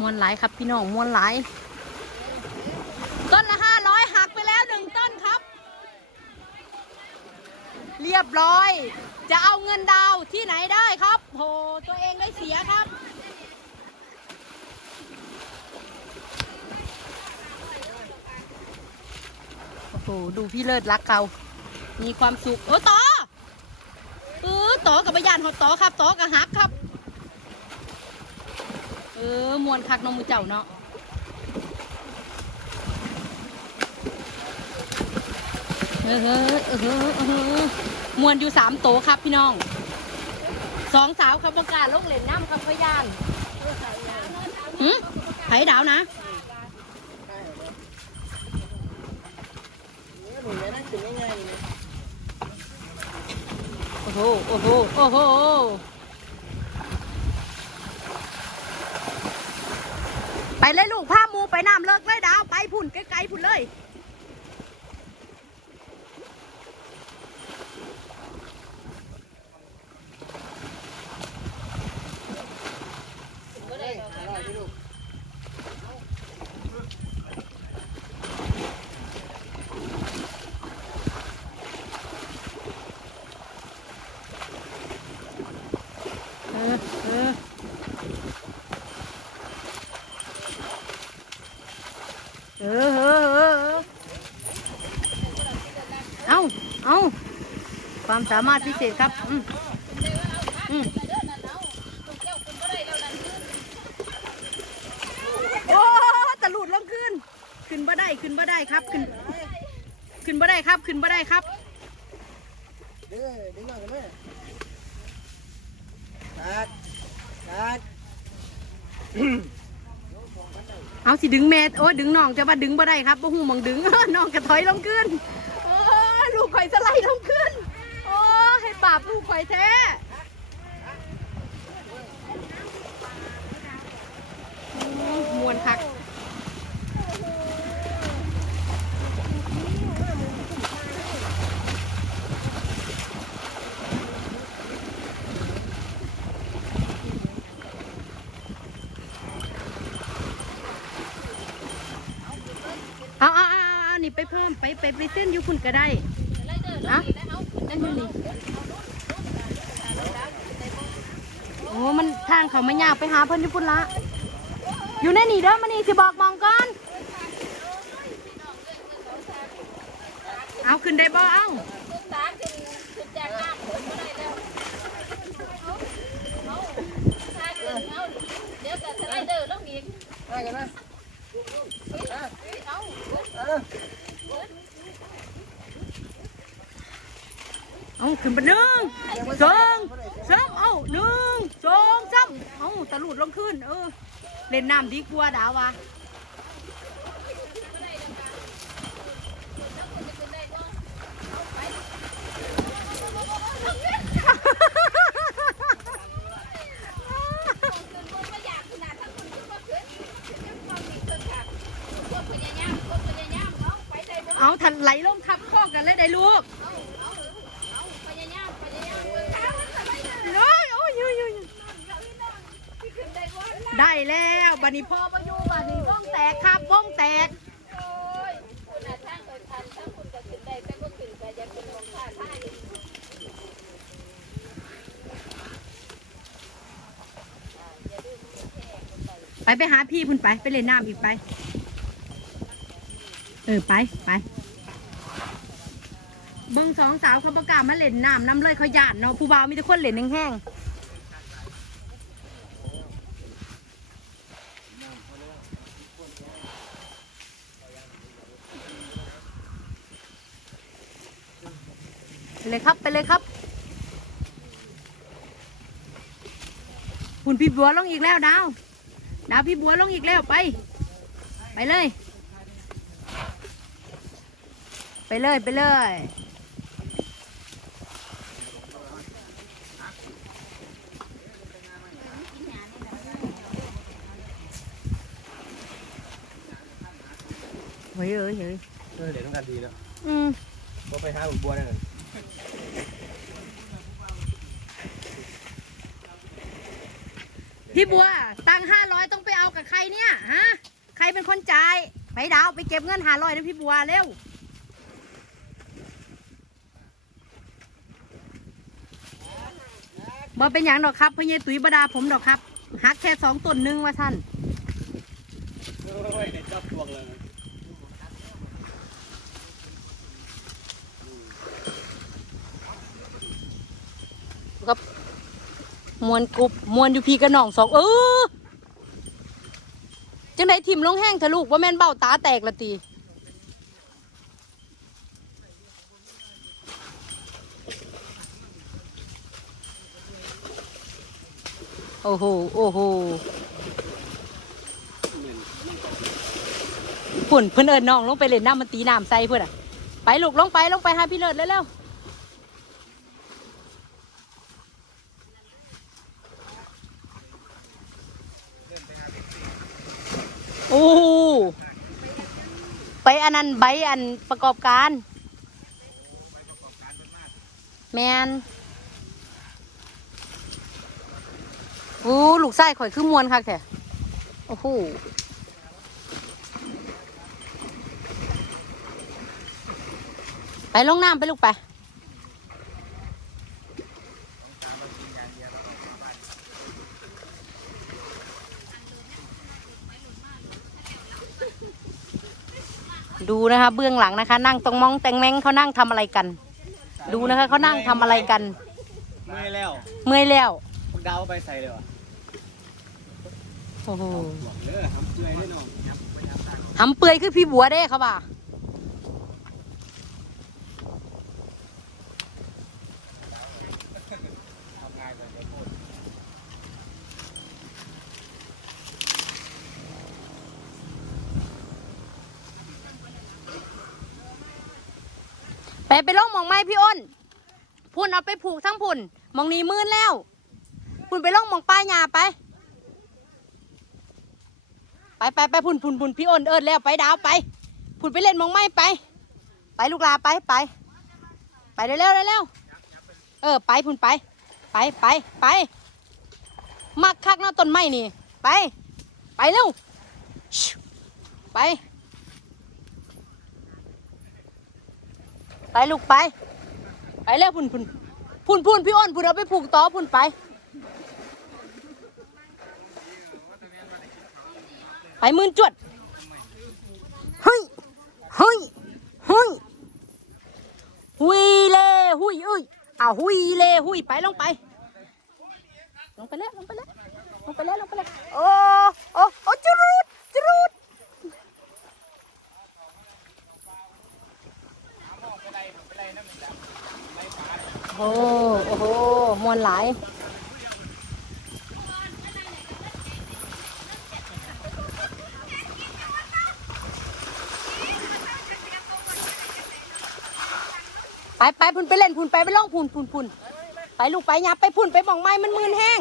มวนหลายครับพี่น้องมวนหลาย ต้นละห้าร้อยหักไปแล้วหนึ่งต้นครับ เรียบร้อย จะเอาเงินดาวที่ไหนได้ครับโหตัวเองได้เสียครับโอ้โหดูพี่เลิศรักเกามีความสุข โอ้ต่อเออต่อกับพยานหอต่อครับ ต่อกับฮักครับ ออมวนคักนมูเจ้าเนาะเออเออเออเออมวนอยู่สามโตครับพี่น้องสองสาวครับประกาศลงเล่นน้ำครับพยานหืมไผ่ดาวนะโอ้โหโอ้โหโอ้โห ไป เลยลูกผ้ามูไปน้ำเลิกเลยดาวไปพุ่นไกลๆพุ่นเลย เออเออเออเออเออเออ เอาเอาความสามารถพิเศษครับ อืมอืมโอ้ตะลุดลงขึ้น ขึ้นบ่ได้ขึ้นบ่ได้ครับ ขึ้น ขึ้นบ่ได้ครับ ขึ้นบ่ได้ครับเด้อดึงหน่อยกันเลยตัดตัดเอาสิดึงแม่โอ้ยดึงน้องจะว่าดึงบ่ได้ครับบ่หูมองดึงน้องกระถอยลงขึ้นเออลูกข่อย สไลด์ลงขึ้น โอ้ให้บาปลูกข่อยแท้มวนคักเอาเอาเอาเอาเอานี่ไปเพิ่มไปไปไปเส้นยุคุณก็ได้ อะนั่นอยู่นี่โอ้มันทางเขาไม่ยากไปหาเพิ่นที่พุ่นละ อยู่ในนี่เด้อมานี่สิบอกมองก่อน เอาขึ้นได้บ่เอาได้กันไหมเออ เอา ขึ้นไปหนึ่งสองสามเอาหนึ่งสองสามเอาตะลุดลงขึ้น เออ เล่นน้ำดีกว่าดาวะเอาทันไหลลงทับข้อกันเลยได้ลูกโอ้ยโอ้ยโอ้ยโอ้ย ได้แล้วบันนี้พ่อมาอยู่บันนี้ว่องแตกครับว่องแตกไปไปหาพี่พุ่นไปไปเล่นน้ำอีกไป เออไปไปเบิ้งสองสาวเขาประกาศมาเล่นน้ำน้ำเลยเขาหยาดเนาะผู้บ่าวมีแต่คนเล่นแห้งๆ เลยครับ ไปเลยครับคุณพี่บัวลงอีกแล้วดาว ดาวพี่บัวลงอีกแล้วไป ไปเลย ไปเลยไปเลยเฮ้ยเฮ้ยเฮ้ยเออเดี๋ยวต้องการดีแล้วอืมก็ไปหาผมบัวได้เลย พี่บัวตังห้าร้อยต้องไปเอากับใครเนี่ยฮะใครเป็นคนจ่ายไปดาวไปเก็บเงินหาร้อยนะพี่บัวเร็วบ่เป็นอย่างดอกครับพญตุ๋ยบดาผมดอกครับหักแค่สองต้นหนึงว่าท่าน โอ้ยเด็ดจับพวงเลย ครับ มวนกรุบมวนอยู่พี่กับน้องสองเออจังไดทิมลงแห้งทะลูกว่าแม่นเบ้าตาแตกละตีโอ้โห โอ้โหพุ่นเพิ่นเอิญน้องลงไปเล่นน้ำมันตีน้ำใส่เพื่อนอะไปลูกลงไปลงไปหาพี่เลิศเร็วๆ โอ้โหไป อันนั้นใบอันประกอบการแมนโอ้ลูกไส้ข่อยคือมวนค่ะแท้โอ้โหไปลงน้ำไปลูกไป ดูนะคะเบื้องหลังนะคะ นั่งตรงมองแตงแมงเขานั่งทำอะไรกัน ดูนะคะเขานั่งทำอะไรกัน เมื่อยแล้วเมื่อยแล้วพวกดาวเอาไปใส่เลยวะโอ้โหบอกเด้อทำเมื่อยแน่นอนหำเปื่อยคือพี่บัวเด้เขาบ่า ทำงานเลยเดี๋ยวพูด ไปไปล่องมองไม้พี่อ้นพุ่นเอาไปผูกทั้งพุ่นมองนี้มืนแล้วพุ่นไปล่องมองป้ายยาไป ไปไปไปพุ่นพุ่นพุ่นพี่อ้นเอิญแล้วไปดาวไป พุ่นไปเล่นมองไม้ไป ไปลูกลาไปไป ไปเร็วเร็วเร็วเออไปพุ่นไป ไปไปไปมักคักเนาะต้นไม้นี่ ไป ไปเร็วไป ไปลูกไป ไปแล้วพุ่นพุ่นพุ่นพุ่นพี่อ้นพุ่นเอาไปผูกต่อพุ่นไป ไปหมื่นจวดเฮ้ยเฮ้ยเฮ้ยหุยเล่หุยเอ้ยอ่าหุยเล่หุยไปลงไป ลงไปแล้วลงไปแล้วลงไปแล้วลงไปแล้วโอ้โอ้โอ้จรูดจรูด โอ้โอ้โหมวนหลาย ไปไปพุ่นไปเล่นพุ่นไปไปล่องพุ่นพุ่นพุ่นไปลูกไปยับไปพุ่นไปมองไม้มันมืนแห้ง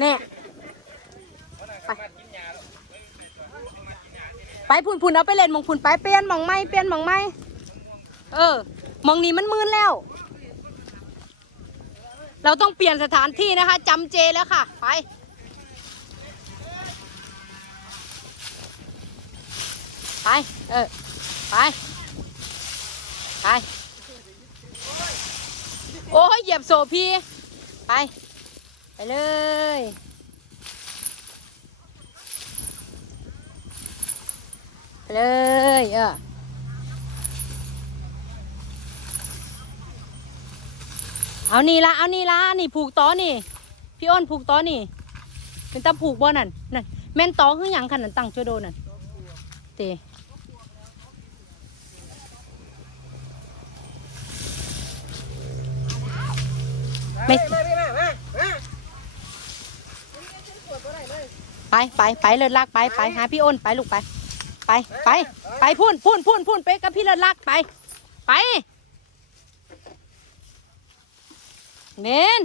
เนี่ยไปไปพุ่นพุ่นเอาไปเล่นมองพุ่นไปเปลี่ยนมองไม้เปลี่ยนมองไม้เออมองนี้มันมืนแล้ว เราต้องเปลี่ยนสถานที่นะคะจำเจแล้วค่ะ ไปไปเออไปไป โอ้ยเหยียบโซพี่ ไป ไปเลย ไปเลยเออเอานี่ละเอานี่ละนี่ผูกต่อนี่ พี่อ้นผูกต่อนี่ เป็นตาผูกบ่นั่นนั่นแม่นต่อคือหยังขนาดตั้งช่วยโดนั่นเต ไม่ไปไปไปเลิศลากไปไปหาพี่อ้นไปลูกไป ไปไปไปพุ่นพุ่นพุ่นพุ่นไปกับพี่เลิศลากไป ไปเมน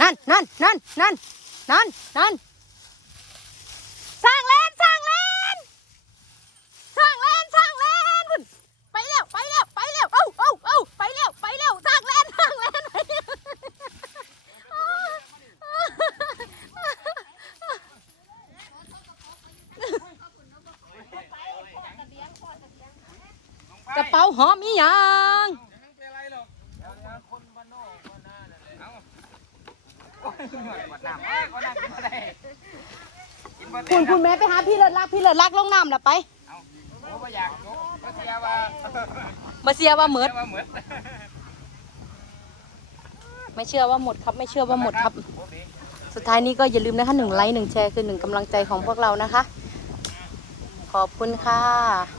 นั่นนั่นนั่นนั่นนั่นนั่นสร้างแลนสร้างแลนสร้างแลนสร้างแลนพุ่นไปแล้วไปแล้วไปแล้วเอ้าเอ้าเอ้าไปแล้วไปแล้วสร้างแลนสร้างแลนไปแล้ว กระเป๋าหอมอีหยัง เป็นอะไรหรอกเดี๋ยวนะคนบ้านนอกบ้านนาเนี่ยเอ้า โอ้ยเหนื่อยกว่าน้ำเอ้ยก็นั่ง กินบ่ได้กินบ่คุเต็ณมคุณแม่ไปหาพี่เลิศรักพี่เลิศรักลงน้ำละไปเอาโอ้บ่อยากโอ้บ่เสียว่ามาเสียว่าหมดเสียว่าเหมือนไม่เชื่อว่าหมดครับ ไม่เชื่อว่าหมดครับโอ้ดีสุดท้ายนี้ก็อย่าลืมนะคะหนึ่งไลค์หนึ่งแชร์คือหนึ่งกำลังใจของพวกเรานะคะ ขอบคุณค่ะ